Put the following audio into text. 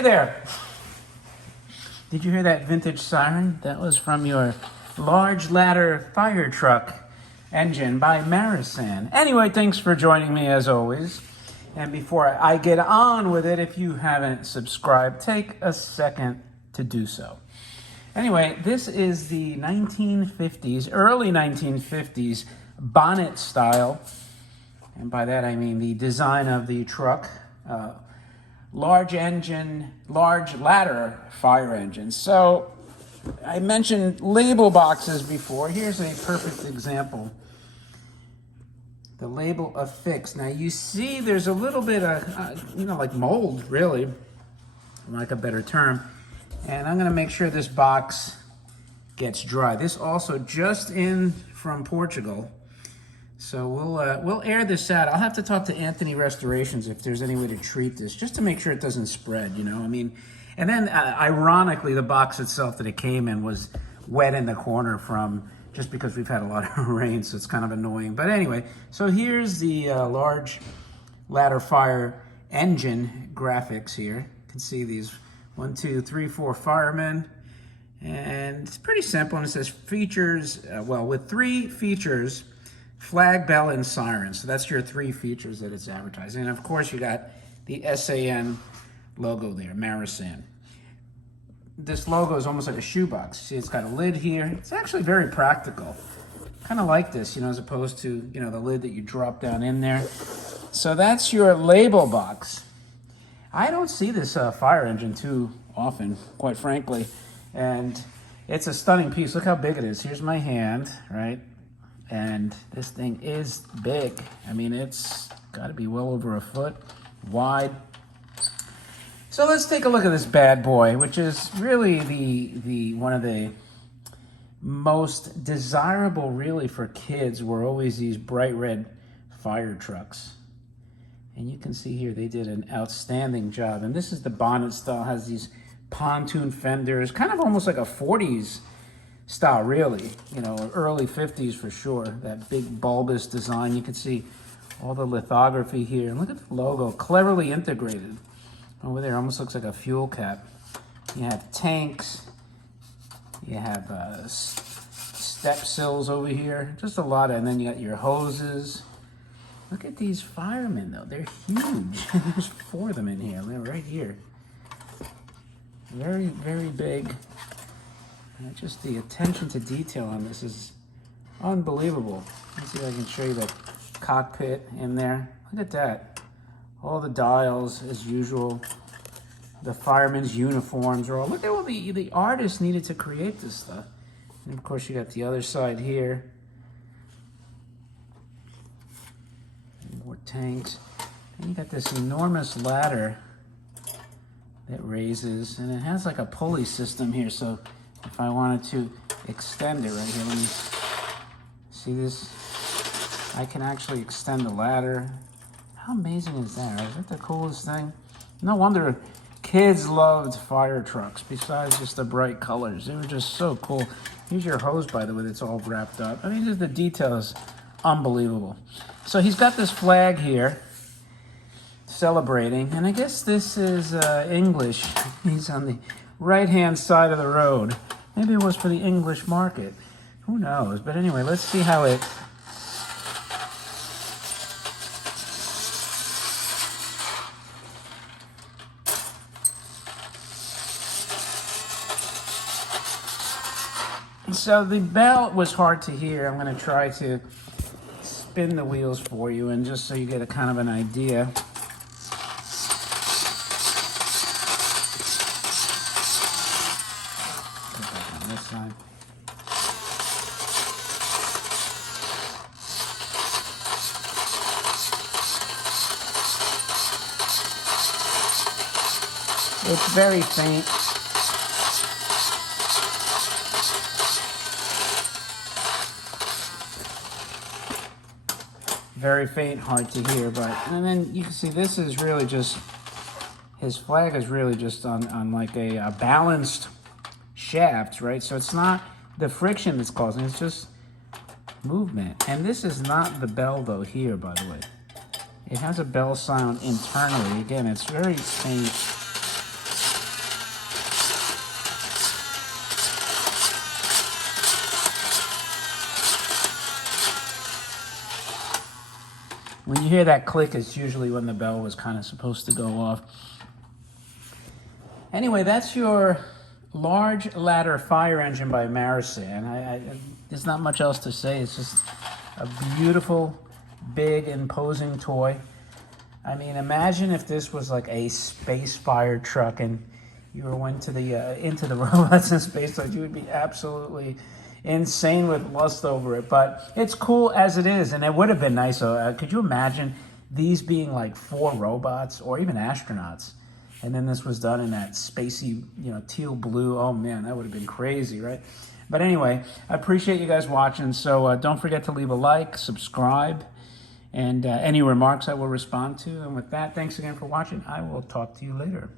Hey there! Did you hear that vintage siren? That was from your large ladder fire truck engine by Marusan. Anyway, thanks for joining me as always. And before I get on with it, if you haven't subscribed, take a second to do so. Anyway, this is the 1950s, early 1950s bonnet style. And by that I mean the design of the truck. Large engine, large ladder fire engine. So I mentioned label boxes before. Here's a perfect example. The label affixed. Now you see there's a little bit of, like mold, really, like a better term. And I'm gonna make sure this box gets dry. This also just in from Portugal. So we'll air this out. I'll have to talk to Anthony Restorations if there's any way to treat this, just to make sure it doesn't spread, I mean, and then ironically, the box itself that it came in was wet in the corner just because we've had a lot of rain, so it's kind of annoying. But anyway, so here's the large ladder fire engine graphics here. You can see these 1, 2, 3, 4 firemen. And it's pretty simple, and it says features, with 3 features, flag, bell, and siren. So that's your 3 features that it's advertising. And of course, you got the SAN logo there, Marusan. This logo is almost like a shoebox. See, it's got a lid here. It's actually very practical. Kind of like this, as opposed to, the lid that you drop down in there. So that's your label box. I don't see this fire engine too often, quite frankly. And it's a stunning piece. Look how big it is. Here's my hand, right? And this thing is big. I mean, it's got to be well over a foot wide. So let's take a look at this bad boy, which is really the one of the most desirable, really, for kids, were always these bright red fire trucks. And you can see here they did an outstanding job. And this is the bonnet style, has these pontoon fenders, kind of almost like a 40s style, really, early 50s for sure. That big bulbous design. You can see all the lithography here. And look at the logo, cleverly integrated. Over there, almost looks like a fuel cap. You have tanks. You have step sills over here. Just a lot of, and then you got your hoses. Look at these firemen, though. They're huge. There's 4 of them in here. They're right here. Very, very big. And just the attention to detail on this is unbelievable. Let's see if I can show you the cockpit in there. Look at that. All the dials as usual. The firemen's uniforms are all, look at what the artists needed to create this stuff. And of course you got the other side here. More tanks. And you got this enormous ladder that raises, and it has like a pulley system here, so if I wanted to extend it right here, let me see this. I can actually extend the ladder. How amazing is that? Right? Is that the coolest thing? No wonder kids loved fire trucks, besides just the bright colors. They were just so cool. Here's your hose, by the way, that's all wrapped up. I mean, just the detail is unbelievable. So he's got this flag here, celebrating, and I guess this is English. He's on the right-hand side of the road. Maybe it was for the English market. Who knows? But anyway, let's see how it... So the bell was hard to hear. I'm going to try to spin the wheels for you, and just so you get a kind of an idea. On this side. It's very faint. Very faint, hard to hear, and then you can see this is really just, his flag is really just on like a balanced shaft, right? So it's not the friction that's causing, it's just movement. And this is not the bell though here, by the way. It has a bell sound internally. Again, it's very faint. When you hear that click, it's usually when the bell was kind of supposed to go off. Anyway, that's your large ladder fire engine by Marusan. There's not much else to say. It's just a beautiful, big, imposing toy. I mean, imagine if this was like a space fire truck and you went to into the robots in space, like you would be absolutely insane with lust over it. But it's cool as it is, and it would have been nice. Could you imagine these being like 4 robots or even astronauts? And then this was done in that spacey, teal blue. Oh man, that would have been crazy, right? But anyway, I appreciate you guys watching. So don't forget to leave a like, subscribe, and any remarks I will respond to. And with that, thanks again for watching. I will talk to you later.